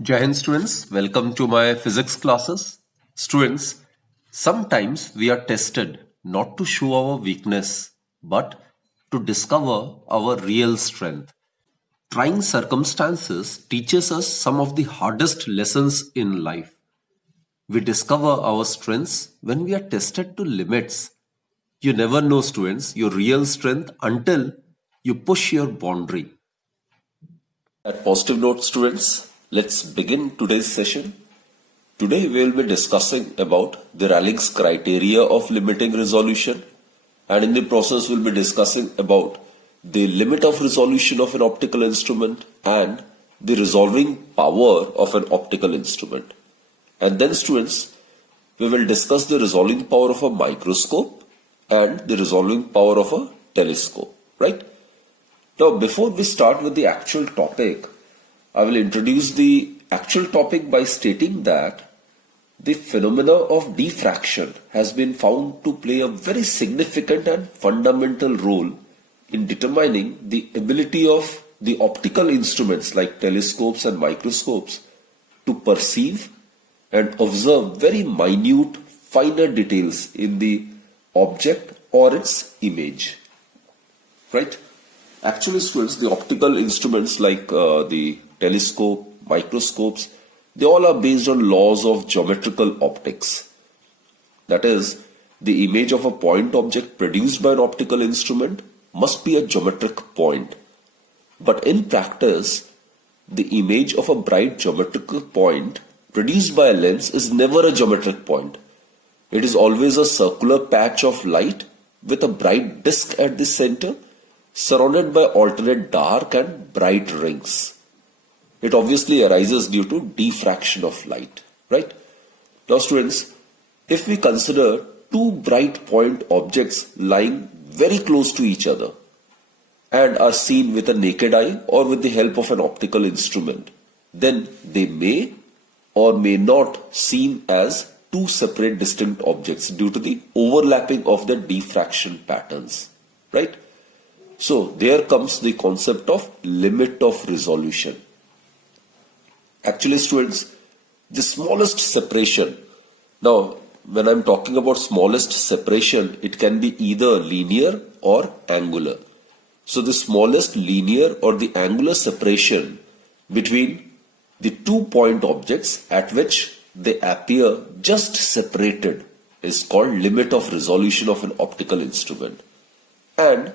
Jai Hind students, welcome to my physics classes. Students, sometimes we are tested not to show our weakness, but to discover our real strength. Trying circumstances teaches us some of the hardest lessons in life. We discover our strengths when we are tested to limits. You never know, students, your real strength until you push your boundary. At positive note, students, let's begin today's session. Today we will be discussing about the Rayleigh's criteria of limiting resolution, and in the process we'll be discussing about the limit of resolution of an optical instrument and the resolving power of an optical instrument. And then students, we will discuss the resolving power of a microscope and the resolving power of a telescope, right? Now, before we start with the actual topic, I will introduce the actual topic by stating that the phenomena of diffraction has been found to play a very significant and fundamental role in determining the ability of the optical instruments like telescopes and microscopes to perceive and observe very minute, finer details in the object or its image, right? Actually, students, the optical instruments like the telescope, microscopes, they all are based on laws of geometrical optics. That is, the image of a point object produced by an optical instrument must be a geometric point. But in practice, the image of a bright geometrical point produced by a lens is never a geometric point. It is always a circular patch of light with a bright disk at the center, surrounded by alternate dark and bright rings. It obviously arises due to diffraction of light, right? Now students, if we consider two bright point objects lying very close to each other and are seen with a naked eye or with the help of an optical instrument, then they may or may not seen as two separate distinct objects due to the overlapping of the diffraction patterns, right? So there comes the concept of limit of resolution. Actually, students, the smallest separation. Now, when I'm talking about smallest separation, it can be either linear or angular. So the smallest linear or the angular separation between the 2-point objects at which they appear just separated is called limit of resolution of an optical instrument. And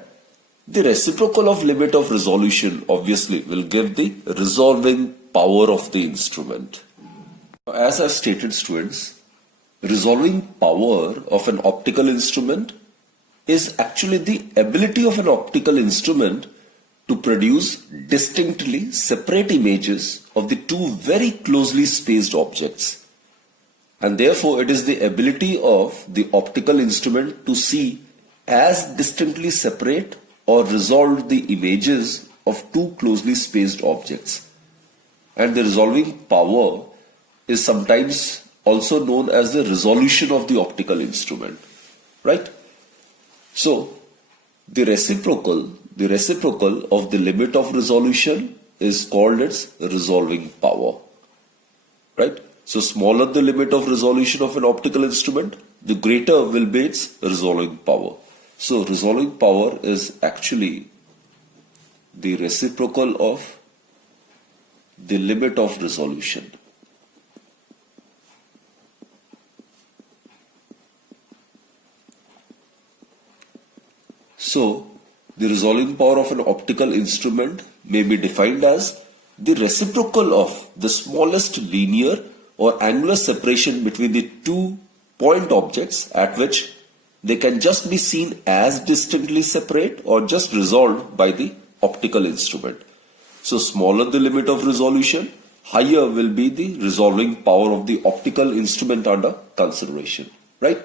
the reciprocal of limit of resolution obviously will give the resolving power of the instrument. As I stated, students, resolving power of an optical instrument is actually the ability of an optical instrument to produce distinctly separate images of the two very closely spaced objects. And therefore, it is the ability of the optical instrument to see as distinctly separate or resolve the images of two closely spaced objects. And the resolving power is sometimes also known as the resolution of the optical instrument, right? So, the reciprocal of the limit of resolution is called its resolving power, right? So, smaller the limit of resolution of an optical instrument, the greater will be its resolving power. So, resolving power is actually the reciprocal of the limit of resolution. So, the resolving power of an optical instrument may be defined as the reciprocal of the smallest linear or angular separation between the 2-point objects at which they can just be seen as distinctly separate or just resolved by the optical instrument. So smaller the limit of resolution, higher will be the resolving power of the optical instrument under consideration, right?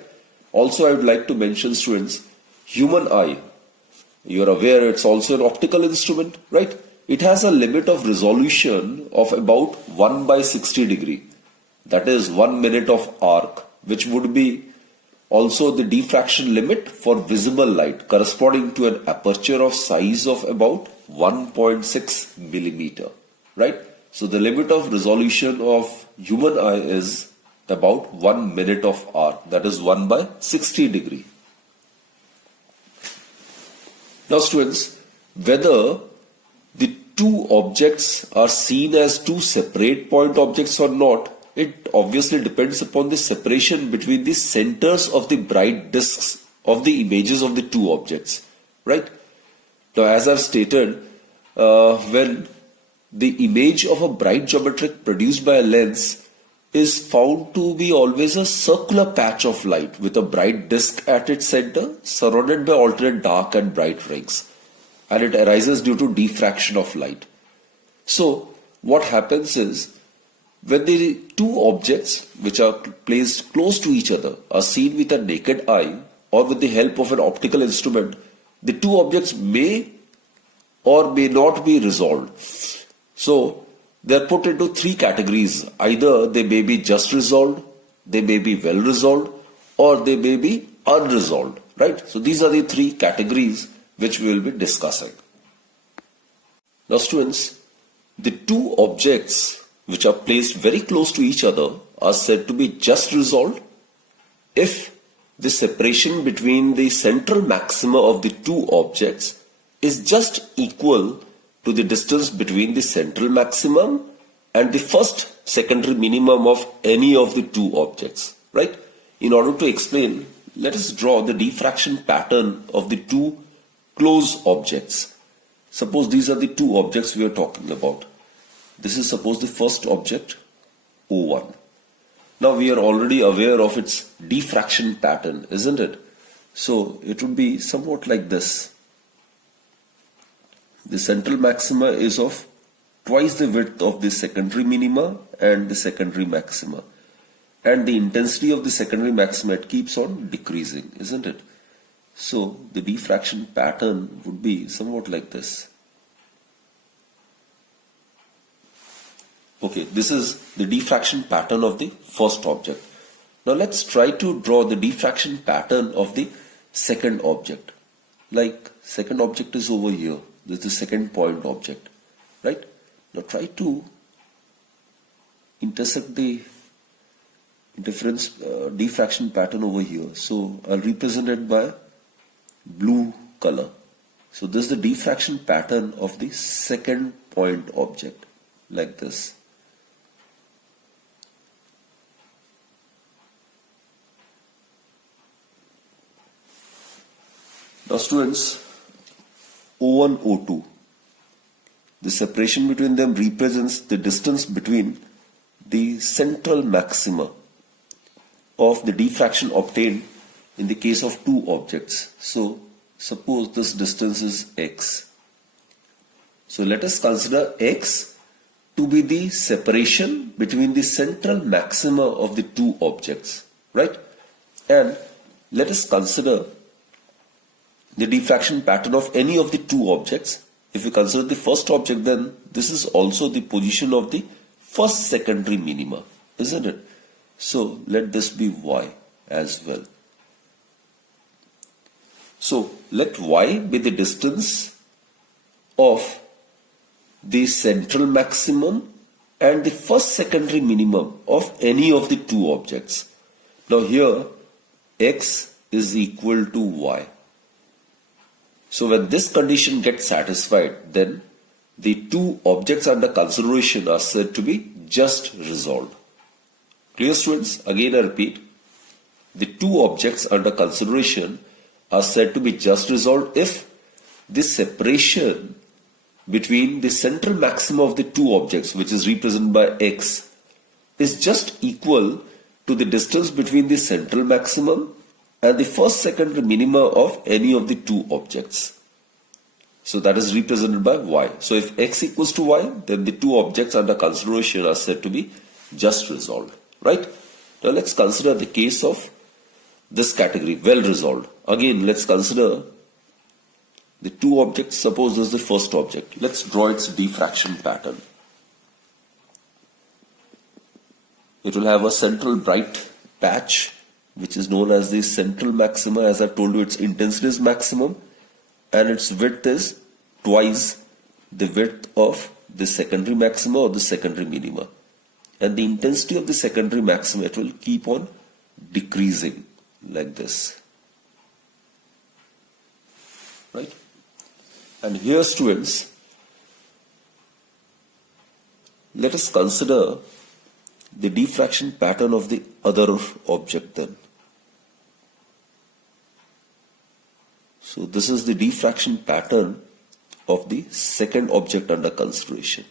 Also, I would like to mention, students, human eye. You're aware it's also an optical instrument, right? It has a limit of resolution of about 1 by 60 degree. That is 1 minute of arc, which would be also the diffraction limit for visible light corresponding to an aperture of size of about 1.6 millimeter, right? So the limit of resolution of human eye is about 1 minute of arc, that is 1 by 60 degree. Now students, whether the two objects are seen as two separate point objects or not, it obviously depends upon the separation between the centers of the bright discs of the images of the two objects, right? Now as I've stated, when the image of a bright geometric produced by a lens is found to be always a circular patch of light with a bright disk at its center surrounded by alternate dark and bright rings, and it arises due to diffraction of light. So what happens is, when the two objects which are placed close to each other are seen with a naked eye or with the help of an optical instrument, the two objects may or may not be resolved. So they are put into three categories. Either they may be just resolved, they may be well resolved, or they may be unresolved, right? So these are the three categories which we will be discussing. Now students, the two objects which are placed very close to each other are said to be just resolved if the separation between the central maxima of the two objects is just equal to the distance between the central maximum and the first secondary minimum of any of the two objects, right? In order to explain, let us draw the diffraction pattern of the two close objects. Suppose these are the two objects we are talking about. This is suppose the first object, O1. Now we are already aware of its diffraction pattern, isn't it? So it would be somewhat like this. The central maxima is of twice the width of the secondary minima and the secondary maxima. And the intensity of the secondary maxima, it keeps on decreasing, isn't it? So the diffraction pattern would be somewhat like this. Okay, this is the diffraction pattern of the first object. Now let's try to draw the diffraction pattern of the second object. Like second object is over here. This is the second point object, right? Now try to intersect the diffraction pattern over here. So I'll represent it by blue color. So this is the diffraction pattern of the second point object, like this. Now students, O1, O2, the separation between them represents the distance between the central maxima of the diffraction obtained in the case of two objects. So suppose this distance is x. So let us consider x to be the separation between the central maxima of the two objects, right? And let us consider the diffraction pattern of any of the two objects. If we consider the first object, then this is also the position of the first secondary minima, isn't it? So let this be y as well. So let y be the distance of the central maximum and the first secondary minimum of any of the two objects. Now here x is equal to y. So when this condition gets satisfied, then the two objects under consideration are said to be just resolved. Clear students? Again I repeat, the two objects under consideration are said to be just resolved if the separation between the central maxima of the two objects, which is represented by x, is just equal to the distance between the central maximum and the first secondary minima of any of the two objects. So that is represented by y. So if x equals to y, then the two objects under consideration are said to be just resolved, right? Now let's consider the case of this category, well resolved. Again, let's consider the two objects. Suppose this is the first object. Let's draw its diffraction pattern. It will have a central bright patch, which is known as the central maxima. As I've told you, its intensity is maximum and its width is twice the width of the secondary maxima or the secondary minima. And the intensity of the secondary maxima, it will keep on decreasing like this. Right? And here, students, let us consider the diffraction pattern of the other object then. So this is the diffraction pattern of the second object under consideration.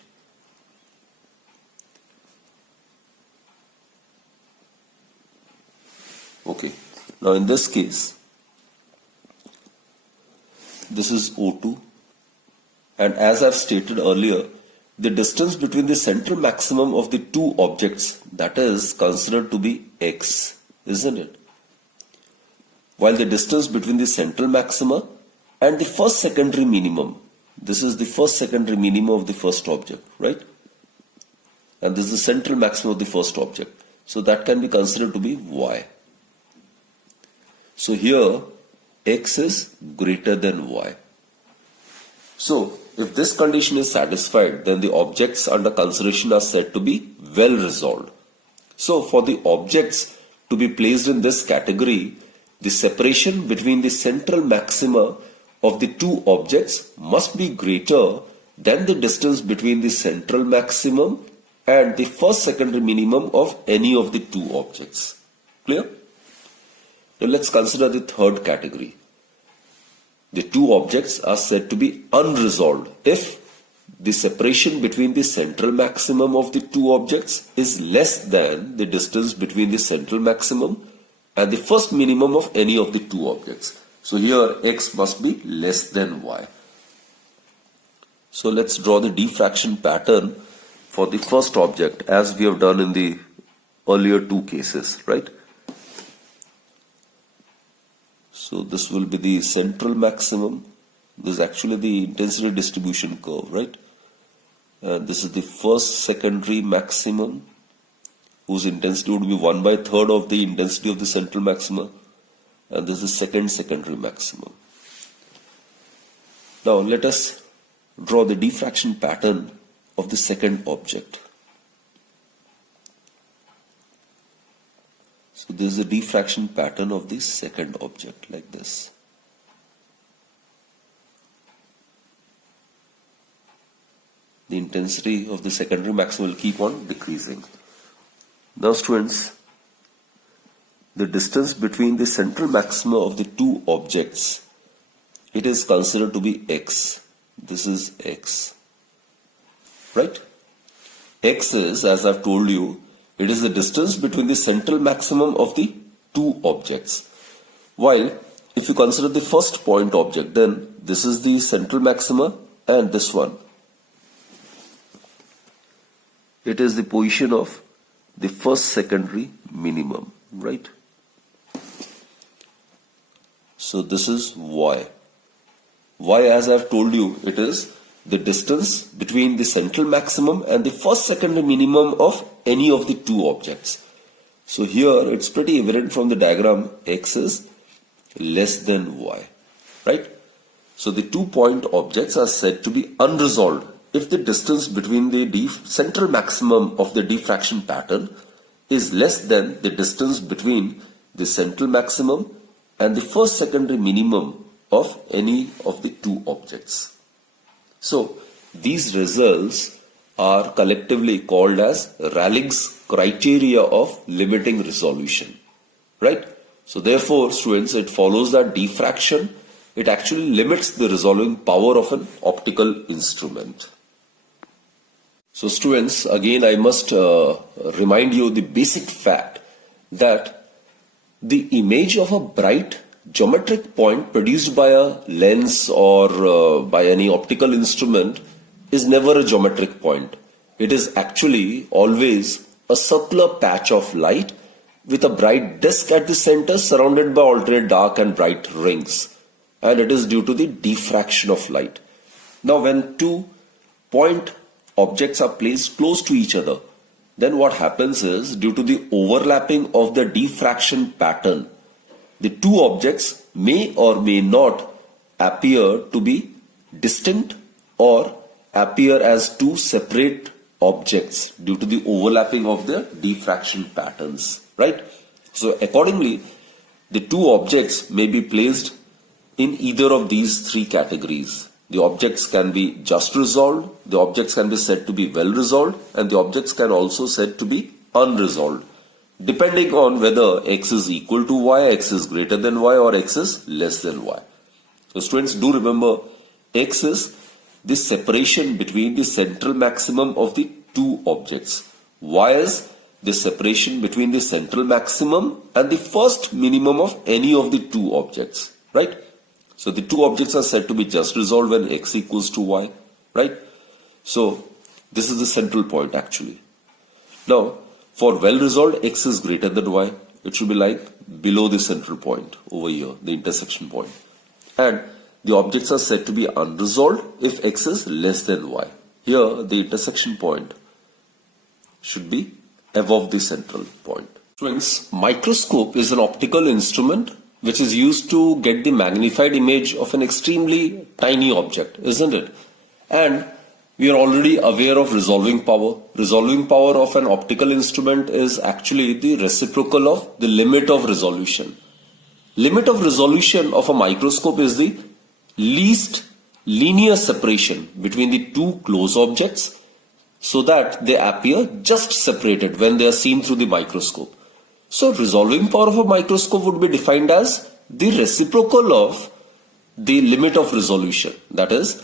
Okay, now in this case, this is O2, and as I've stated earlier, the distance between the central maximum of the two objects, that is considered to be x, isn't it? While the distance between the central maxima and the first secondary minimum, this is the first secondary minimum of the first object, right? And this is the central maximum of the first object. So that can be considered to be y. So here x is greater than y. So if this condition is satisfied, then the objects under consideration are said to be well resolved. So for the objects to be placed in this category, the separation between the central maxima of the two objects must be greater than the distance between the central maximum and the first secondary minimum of any of the two objects. Clear? Now let's consider the third category. The two objects are said to be unresolved if the separation between the central maximum of the two objects is less than the distance between the central maximum and the first minimum of any of the two objects. So here x must be less than y. So let's draw the diffraction pattern for the first object as we have done in the earlier two cases, right? So this will be the central maximum. This is actually the intensity distribution curve, right? And this is the first secondary maximum, whose intensity would be 1/3 of the intensity of the central maxima. And this is second secondary maximum. Now let us draw the diffraction pattern of the second object. So this is the diffraction pattern of the second object like this. The intensity of the secondary maximum will keep on decreasing. Now students, the distance between the central maxima of the two objects, it is considered to be x. This is x. Right? X is, as I've told you, it is the distance between the central maximum of the two objects. While if you consider the first point object, then this is the central maxima and this one, it is the position of the first secondary minimum, right? So this is y. Y, as I've told you, it is the distance between the central maximum and the first secondary minimum of any of the two objects. So here it's pretty evident from the diagram, x is less than y, right? So the 2-point objects are said to be unresolved if the distance between the central maximum of the diffraction pattern is less than the distance between the central maximum and the first secondary minimum of any of the two objects. So these results are collectively called as Ralig's criteria of limiting resolution, right? So therefore, students, it follows that diffraction, it actually limits the resolving power of an optical instrument. So students, again I must remind you the basic fact that the image of a bright geometric point produced by a lens or by any optical instrument is never a geometric point. It is actually always a circular patch of light with a bright disk at the center surrounded by alternate dark and bright rings, and it is due to the diffraction of light. Now when 2 point objects are placed close to each other, then what happens is, due to the overlapping of the diffraction pattern, the two objects may or may not appear to be distinct or appear as two separate objects due to the overlapping of their diffraction patterns, right? So accordingly, the two objects may be placed in either of these three categories. The objects can be just resolved, the objects can be said to be well resolved, and the objects can also said to be unresolved, depending on whether x is equal to y, x is greater than y, or x is less than y. So students, do remember, x is the separation between the central maximum of the two objects. Y is the separation between the central maximum and the first minimum of any of the two objects, right? So the two objects are said to be just resolved when x equals to y, right? So this is the central point actually. Now, for well resolved, x is greater than y. It should be like below the central point over here, the intersection point. And the objects are said to be unresolved if x is less than y. Here, the intersection point should be above the central point. Students, microscope is an optical instrument which is used to get the magnified image of an extremely tiny object, isn't it? And we are already aware of resolving power. Resolving power of an optical instrument is actually the reciprocal of the limit of resolution. Limit of resolution of a microscope is the least linear separation between the two close objects so that they appear just separated when they are seen through the microscope. So resolving power of a microscope would be defined as the reciprocal of the limit of resolution. That is,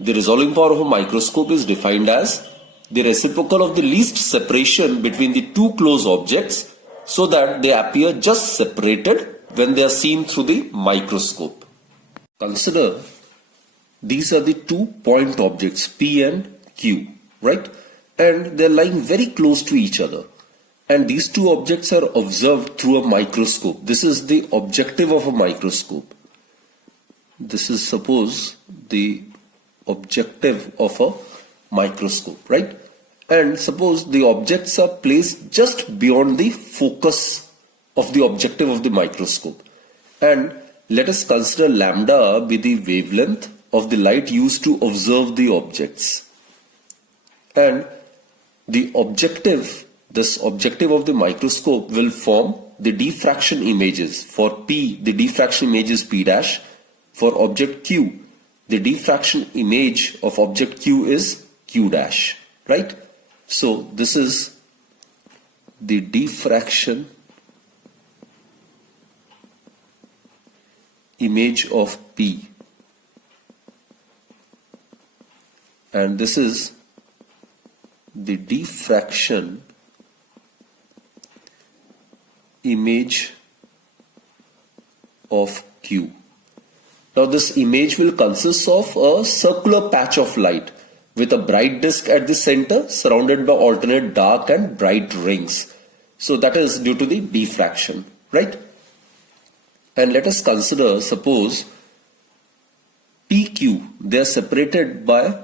the resolving power of a microscope is defined as the reciprocal of the least separation between the two close objects so that they appear just separated when they are seen through the microscope. Consider these are the 2 point objects P and Q, right? And they are lying very close to each other. And these two objects are observed through a microscope. This is the objective of a microscope. This is, suppose, the objective of a microscope, right? And suppose the objects are placed just beyond the focus of the objective of the microscope. And let us consider lambda be the wavelength of the light used to observe the objects. And the objective, this objective of the microscope will form the diffraction images. For P, the diffraction image is P dash. For object Q, the diffraction image of object Q is Q dash, right? So this is the diffraction image of P, and this is the diffraction image of Q. Now this image will consist of a circular patch of light with a bright disk at the center surrounded by alternate dark and bright rings. So that is due to the diffraction, right? And let us consider, suppose PQ, they are separated by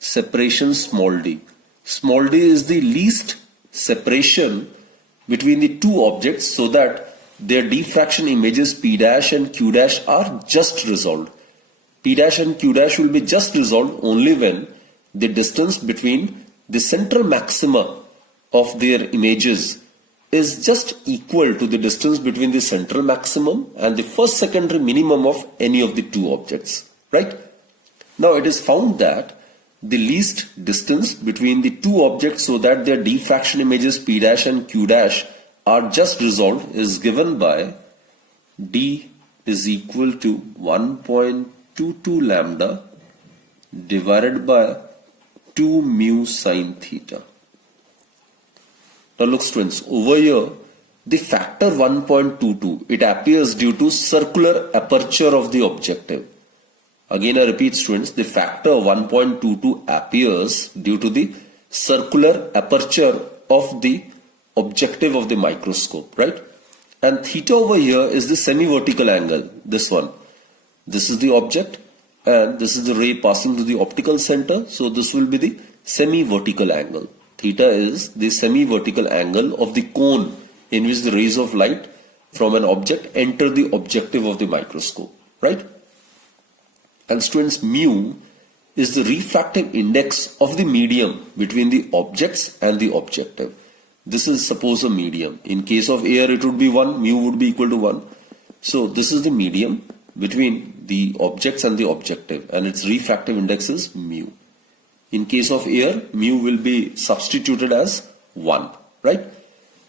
separation small d. Small d is the least separation between the two objects so that their diffraction images P dash and Q dash are just resolved. P dash and Q dash will be just resolved only when the distance between the central maxima of their images is just equal to the distance between the central maximum and the first secondary minimum of any of the two objects, right? Now it is found that the least distance between the two objects so that their diffraction images P dash and Q dash are just resolved is given by D is equal to 1.22 lambda divided by 2 mu sine theta. Now look students, over here the factor 1.22, it appears due to circular aperture of the objective. Again I repeat students, the factor 1.22 appears due to the circular aperture of the objective of the microscope, right? And theta over here is the semi-vertical angle, this one. This is the object and this is the ray passing through the optical center. So this will be the semi-vertical angle. Theta is the semi-vertical angle of the cone in which the rays of light from an object enter the objective of the microscope, right? And students, mu is the refractive index of the medium between the objects and the objective. This is suppose a medium. In case of air, it would be 1, mu would be equal to 1. So this is the medium between the objects and the objective, and its refractive index is mu. In case of air, mu will be substituted as 1, right?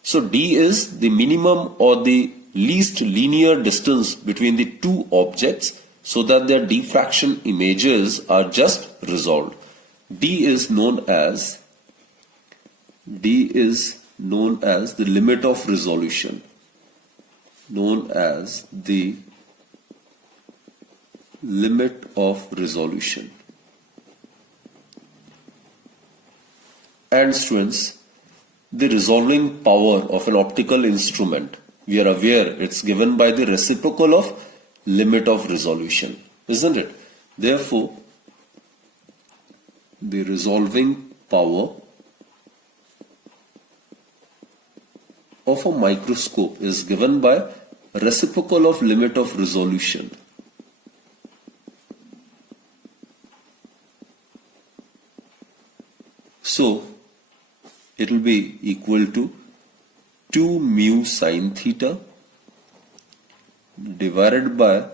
So D is the minimum or the least linear distance between the two objects so that their diffraction images are just resolved. D is known as the limit of resolution. Known as the limit of resolution. And students, the resolving power of an optical instrument, we are aware it's given by the reciprocal of limit of resolution, isn't it? Therefore, the resolving power of a microscope is given by reciprocal of limit of resolution. So, it will be equal to 2 mu sine theta divided by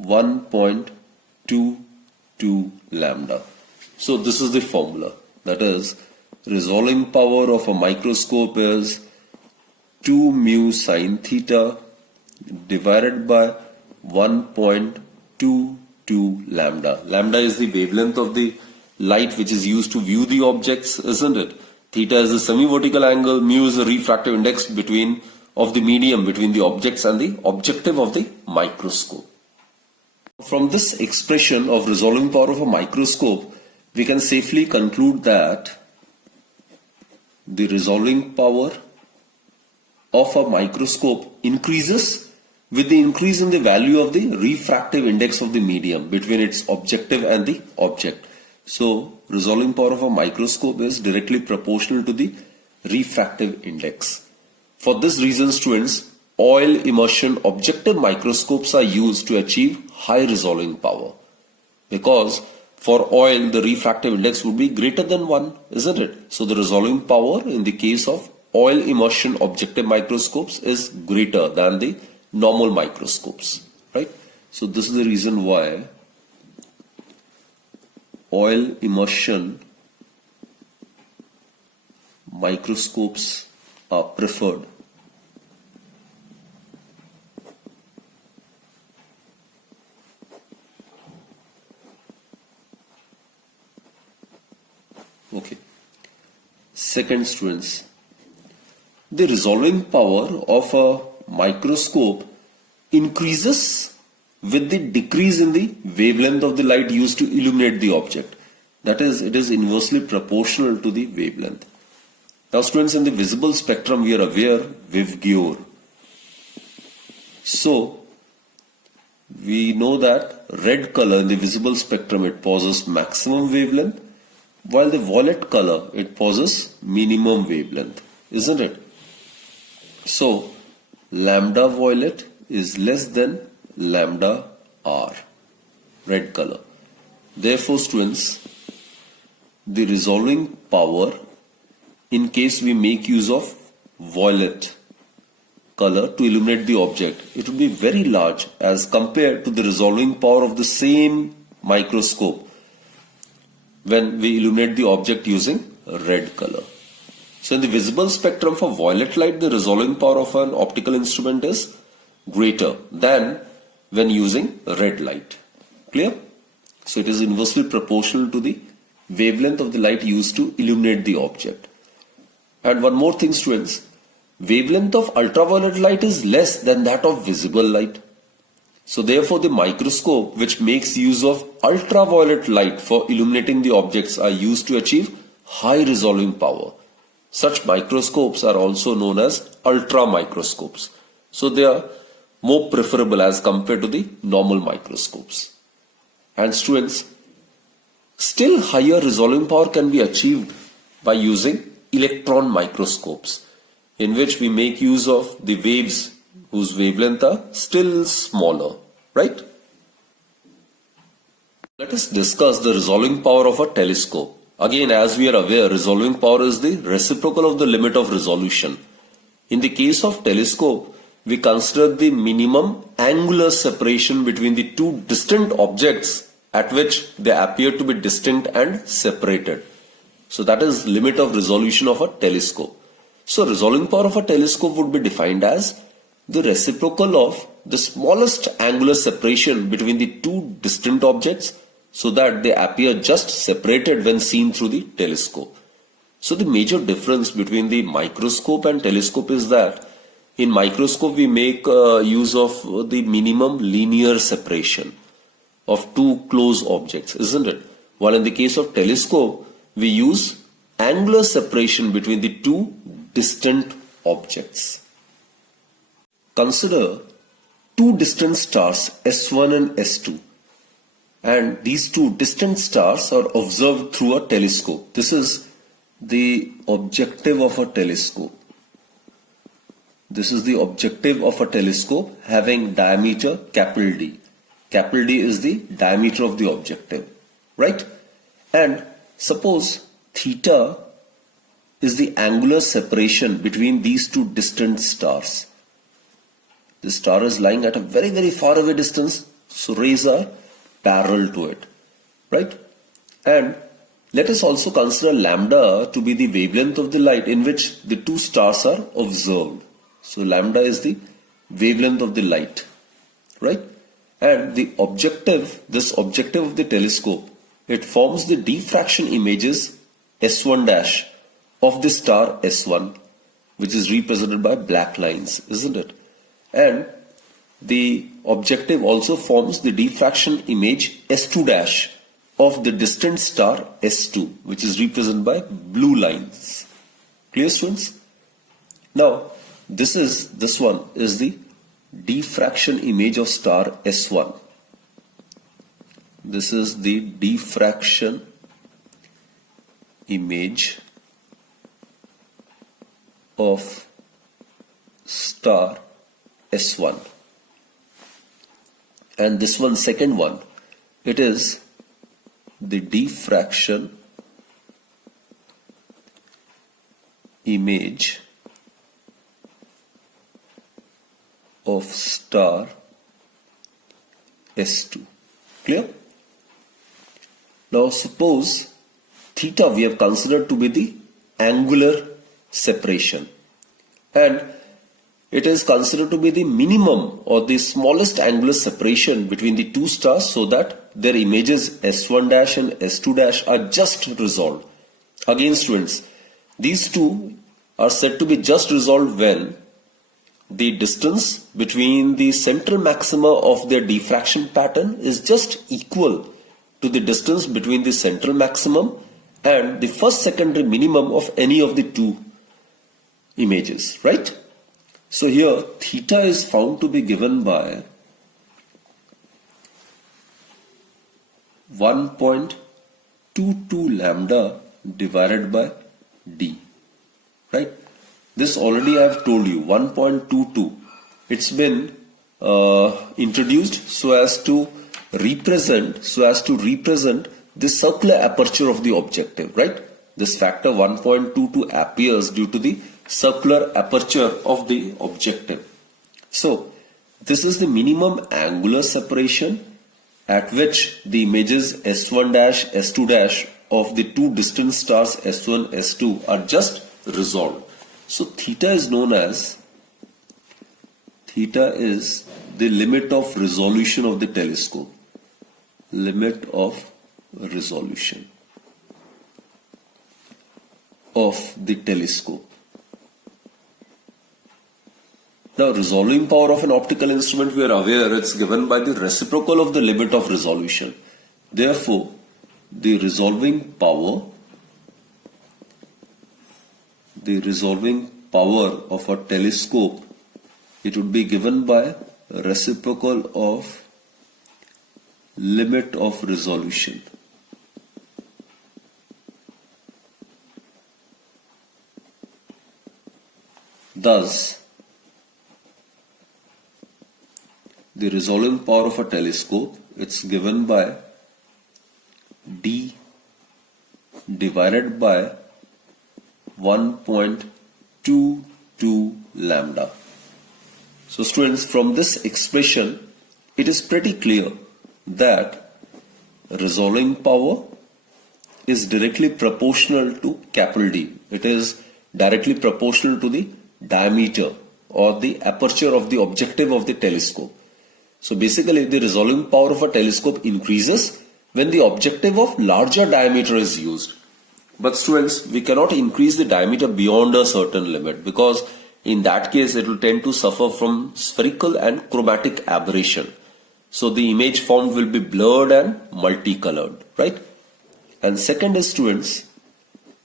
1.22 lambda. So this is the formula. That is, resolving power of a microscope is 2 mu sine theta divided by 1.22 lambda. Lambda is the wavelength of the light which is used to view the objects, isn't it? Theta is the semi-vertical angle, mu is the refractive index of the medium between the objects and the objective of the microscope. From this expression of resolving power of a microscope, we can safely conclude that the resolving power of a microscope increases with the increase in the value of the refractive index of the medium between its objective and the object. So, resolving power of a microscope is directly proportional to the refractive index. For this reason, students, oil immersion objective microscopes are used to achieve high resolving power. Because for oil, the refractive index would be greater than 1, isn't it? So, the resolving power in the case of oil immersion objective microscopes is greater than the normal microscopes, right? So, this is the reason why oil immersion microscopes are preferred. Okay. Second, students, the resolving power of a microscope increases with the decrease in the wavelength of the light used to illuminate the object. That is, it is inversely proportional to the wavelength. Now, students, in the visible spectrum, we are aware VIVGIOR. So, we know that red color in the visible spectrum, it possesses maximum wavelength, while the violet color, it possesses minimum wavelength, isn't it? So, lambda violet is less than lambda R, red color. Therefore, students, the resolving power, in case we make use of violet color to illuminate the object, it will be very large as compared to the resolving power of the same microscope when we illuminate the object using red color. So in the visible spectrum for violet light, the resolving power of an optical instrument is greater than when using red light. Clear? So it is inversely proportional to the wavelength of the light used to illuminate the object. And one more thing, students, wavelength of ultraviolet light is less than that of visible light. So therefore the microscope which makes use of ultraviolet light for illuminating the objects are used to achieve high resolving power. Such microscopes are also known as ultra microscopes. So they are more preferable as compared to the normal microscopes. And students, still higher resolving power can be achieved by using electron microscopes, in which we make use of the waves whose wavelength are still smaller, right? Let us discuss the resolving power of a telescope. Again, as we are aware, resolving power is the reciprocal of the limit of resolution. In the case of telescope, we consider the minimum angular separation between the two distant objects at which they appear to be distinct and separated. So that is limit of resolution of a telescope. So resolving power of a telescope would be defined as the reciprocal of the smallest angular separation between the two distant objects so that they appear just separated when seen through the telescope. So the major difference between the microscope and telescope is that in microscope we make use of the minimum linear separation of two close objects, isn't it? While in the case of telescope, we use angular separation between the two distant objects. Consider two distant stars S1 and S2, and these two distant stars are observed through a telescope. This is the objective of a telescope. This is the objective of a telescope having diameter capital D. Capital D is the diameter of the objective, right? And suppose theta is the angular separation between these two distant stars. The star is lying at a very, very far away distance, so rays are parallel to it, right? And let us also consider lambda to be the wavelength of the light in which the two stars are observed. So lambda is the wavelength of the light, right? And the objective, this objective of the telescope, it forms the diffraction images S1 dash of the star S1, which is represented by black lines, isn't it? And the objective also forms the diffraction image S2 dash of the distant star S2, which is represented by blue lines. Clear, students? Now, this one is the diffraction image of star S1. This is the diffraction image of star S1. And this one, second one, it is the diffraction image of star S2. Clear? Now suppose theta we have considered to be the angular separation, and it is considered to be the minimum or the smallest angular separation between the two stars so that their images S1 dash and S2 dash are just resolved. Again, students, these two are said to be just resolved when the distance between the central maxima of their diffraction pattern is just equal to the distance between the central maximum and the first secondary minimum of any of the two images, right? So here theta is found to be given by 1.22 lambda divided by d, right? This already I have told you, 1.22. It's been introduced so as to represent the circular aperture of the objective, right? This factor 1.22 appears due to the circular aperture of the objective. So this is the minimum angular separation at which the images S1 dash, S2 dash of the two distant stars S1, S2 are just resolved. So theta is the limit of resolution of the telescope. Limit of resolution of the telescope. Now, resolving power of an optical instrument, we are aware it's given by the reciprocal of the limit of resolution. Therefore, the resolving power of a telescope, it would be given by reciprocal of limit of resolution. Thus, the resolving power of a telescope, it's given by divided by 1.22 lambda. So students, from this expression, it is pretty clear that resolving power is directly proportional to capital D. It is directly proportional to the diameter or the aperture of the objective of the telescope. So basically, the resolving power of a telescope increases when the objective of larger diameter is used. But students, we cannot increase the diameter beyond a certain limit, because in that case it will tend to suffer from spherical and chromatic aberration. So the image formed will be blurred and multicolored, right? And second is, students,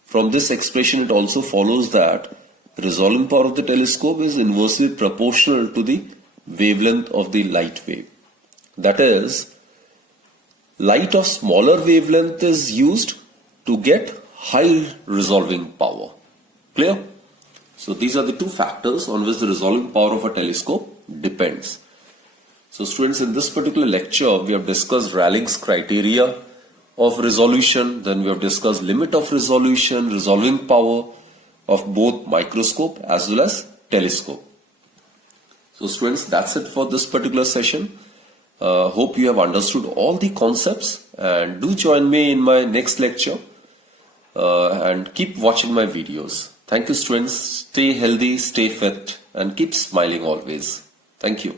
from this expression it also follows that resolving power of the telescope is inversely proportional to the wavelength of the light wave. That is, light of smaller wavelength is used to get high resolving power. Clear? So these are the two factors on which the resolving power of a telescope depends. So students, in this particular lecture we have discussed Ralig's criteria of resolution, then we have discussed limit of resolution, resolving power of both microscope as well as telescope. So students, that's it for this particular session. Hope you have understood all the concepts, and do join me in my next lecture and keep watching my videos. Thank you students, stay healthy, stay fit and keep smiling always. Thank you.